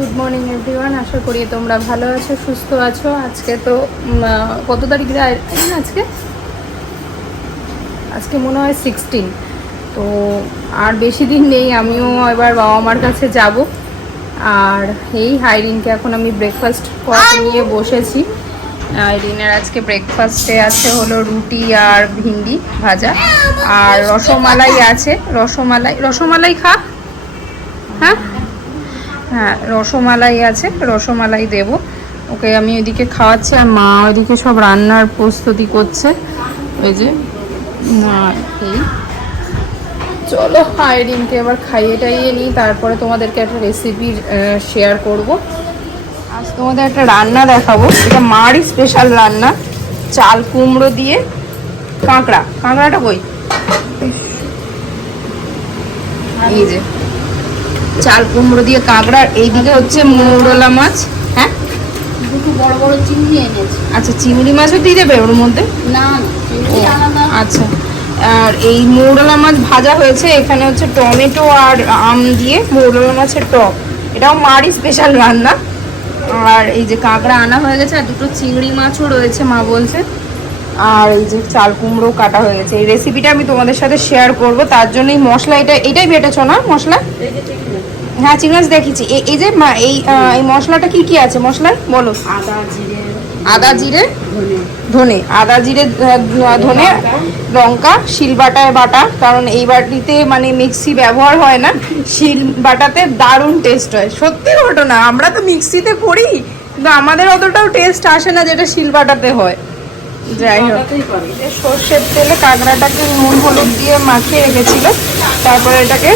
Good morning everyone, আশা করি তোমরা ভালো আছো, সুস্থ আছো। আজকে তো কত তারিখে আজকে আজকে মনে হয় 16। তো আর বেশি দিন নেই, আমিও এবার বাবা মার কাছে যাব। আর এই আইরিনকে এখন আমি ব্রেকফাস্ট নিয়ে বসেছি। আইরিনের আজকে ব্রেকফাস্টে আছে হলো রুটি আর ভিন্ডি ভাজা, আর রসমালাই আছে। রসমালাই খা। হ্যাঁ হ্যাঁ, রসমালাই আছে, রসমালাই দেব ওকে। আমি ওইদিকে খাওয়াচ্ছি আর মা ওইদিকে সব রান্নার প্রস্তুতি করছে। ওই যে না, এই চলো আইরিনকে এবার খাইয়ে টাইয়ে নিই, তারপরে তোমাদেরকে একটা রেসিপি শেয়ার করব। আজ তোমাদের একটা রান্না দেখাবো, এটা মারই স্পেশাল রান্না। চাল কুমড়ো দিয়ে কাঁকড়াটা কই, এই যে চাল কুমড়ো দিয়ে কাঁকড়া। এইদিকে হচ্ছে মৌরলা মাছ। হ্যাঁ, দুটো বড় বড় চিংড়ি এনেছি। আচ্ছা, চিংড়ি মাছও দিয়ে দেবে ওর মধ্যে? না, আচ্ছা, আর এই মৌরলা মাছ ভাজা হয়েছে। এখানে হচ্ছে টমেটো আর আম দিয়ে মৌরলা মাছের টক, এটাও মারই স্পেশাল রান্না। আর এই যে কাঁকড়া আনা হয়ে গেছে, আর দুটো চিংড়ি মাছও রয়েছে মা বলছে। আর এই যে চাল কুমড়ো কাটা হয়ে গেছে। এই রেসিপিটা আমি তোমাদের সাথে শেয়ার করব, তার জন্যই মশলা এটাই বেটেছো না মশলা? হ্যাঁ, চিংড়ি মাছ দেখেছি। এই যে এই মশলাটা কি কি আছে মশলায় বলো? আদা জিরে ধনে, আদা জিরে ধনে লঙ্কা, শিলবাটায় বাটা। কারণ এই বাটিতে মানে মিক্সি ব্যবহার হয় না, শিল বাটাতে দারুণ টেস্ট হয়। সত্যি ঘটনা, আমরা তো মিক্সিতে করি কিন্তু আমাদের অতটাও টেস্ট আসে না যেটা শিল বাটাতে হয়। যাই হোক, সর্ষের তেলে কাঁকড়াটাকে নুন হলুদ দিয়ে মাখিয়ে রেখেছিল, তারপরে এটাকে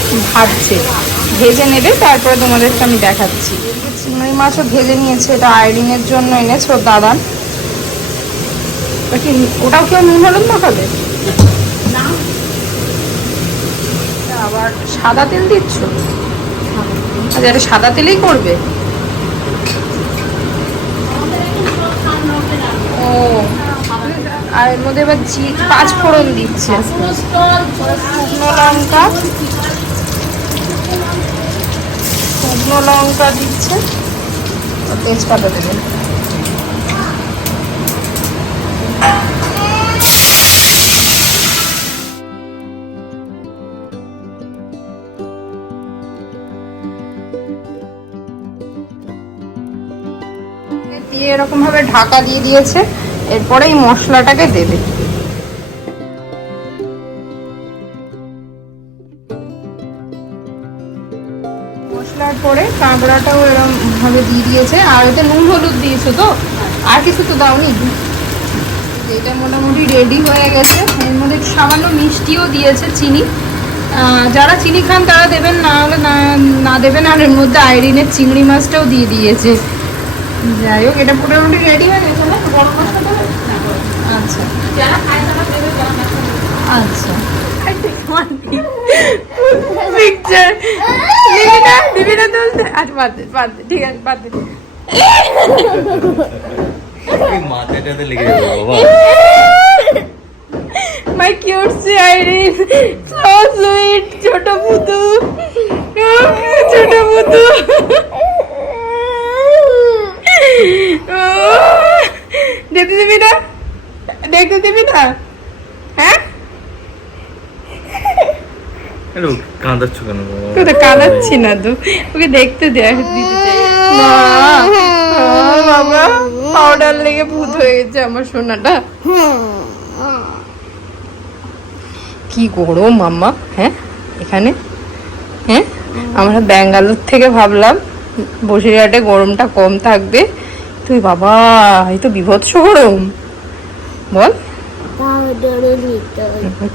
ভেজে নেবে, তারপরে তোমাদেরকে আমি দেখাচ্ছি। চিংড়ি মাছও ভেজে নিয়েছে, এটা আইরিনের জন্য এনেছে ওর দাদা। ওটাও কেউ নুন হলুদ মাখাবে? আবার সাদা তেল দিচ্ছ? আচ্ছা, এটা সাদা তেলেই করবে? ও, আর এর মধ্যে এবার 5 ফোড়ন দিচ্ছে, শুকনো লঙ্কা দিচ্ছে, তেজপাতা দেবে। দিয়ে এরকম ভাবে ঢাকা দিয়ে দিয়েছে, এরপরে এই মশলাটাকে দেবে। মশলার পরে কাঁকড়াটাও এরকম ভাবে দিয়ে দিয়েছে, আর এতে নুন হলুদ দিয়েছো তো, আর কিছু তো দাওনি? এটা মোটামুটি রেডি হয়ে গেছে। এর মধ্যে সামান্য মিষ্টিও দিয়েছে, চিনি। যারা চিনি খান তারা দেবেন, না হলে না দেবেন। আর এর মধ্যে আইরিনের চিংড়ি মাছটাও দিয়ে দিয়েছে। যাই হোক, এটা মোটামুটি রেডি হয়ে গেছে না? গরম মশলা দেবে? আচ্ছা আচ্ছা, পিকচার দিবি না তুলতে? আচ্ছা, বাদ দে, ঠিক আছে, বাদ দে। মাথাটাতে লেগে যাবে বাবা। My cute Irene, so sweet, ছোট পুতু, ছোট পুতু। দেখতে দিবি না? দেখতে দিবি না? হ্যাঁ, কাঁদাচ্ছ কেন? তুই তো কাঁদাচ্ছি না, তো ওকে দেখতে দিতে চাই না। বাবা, পাউডার লেগে ভূত হয়ে গেছে আমার সোনাটা। কি গরম মাম্মা, হ্যাঁ এখানে। হ্যাঁ, আমরা ব্যাঙ্গালোর থেকে ভাবলাম বসিরহাটে গরমটা কম থাকবে, তুই বাবা এই তো বিভৎস গরম। বল,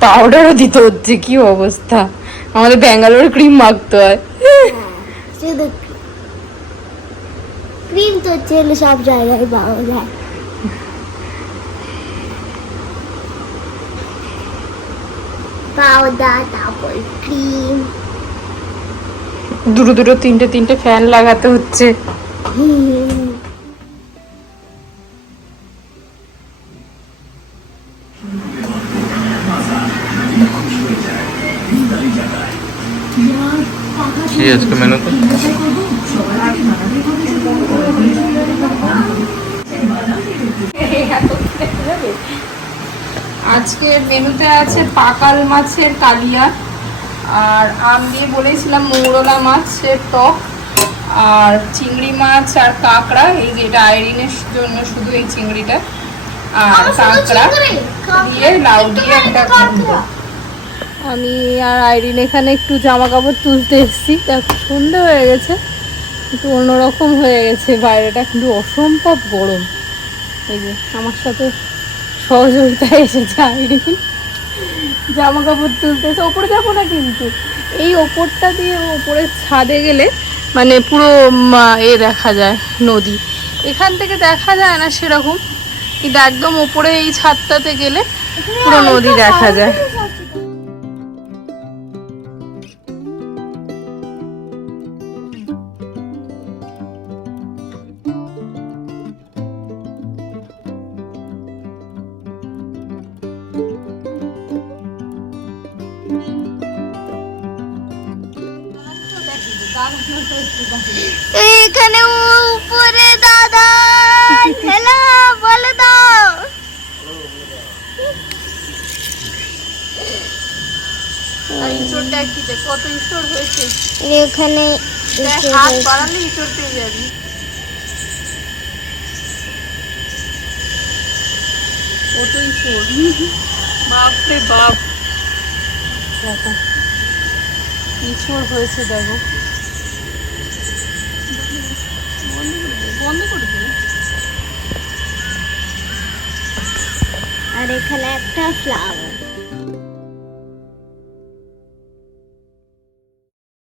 পাউডারও দিতে হচ্ছে, কি অবস্থা। আমাদের ব্যাঙ্গালোর ক্রিম মাখতে হয়। ক্রিম তো ছেলে সব জায়গায় পাওয়া যায়। পাউডার, তারপর ক্রিম, দুটো তিনটে ফ্যান লাগাতে হচ্ছে। কি আজকে মেনুতে? এত খেতে যাবে। আজকের মেনুতে আছে পাকাল মাছের কালিয়া, আর আম দিয়ে বলেছিলাম মৌরলা মাছের টক, আর চিংড়ি মাছ আর কাঁকড়া। এই যে এটা আইরিনের জন্য শুধু এই চিংড়িটা, আর কাঁকড়া দিয়ে লাউ দিয়ে একটা ঘন্ট। আমি আর আইরিন এখানে একটু জামা কাপড় তুলতে এসেছি, দেখো সন্ধ্যা হয়ে গেছে, একটু অন্যরকম হয়ে গেছে বাইরেটা, কিন্তু অসম্ভব গরম। এই যে আমার সাথে সহযোগিতায় এসেছে আইরিন, জামা কাপড় তুলতেছে। ওপরে যাবো না কিন্তু, এই ওপরটা দিয়ে ওপরে ছাদে গেলে মানে পুরো এ দেখা যায় নদী। এখান থেকে দেখা যায় না সেরকম, কিন্তু একদম ওপরে এই ছাদটাতে গেলে পুরো নদী দেখা যায়। এখানে উপরে দাদা হ্যালো বলে দাও। আর ইঁচড়টা কি দেখ, কত ইঁচড় হয়েছে এখানে দেখ, হাত বাড়ালে ইঁচড় পেয়ে যাবি। কত ইঁচড়, বাপরে বাপ, দেখো ইঁচড় হয়েছে, দেখো। বন্ধ করে দেবে। আর এখানে একটা ফ্লাওয়ার।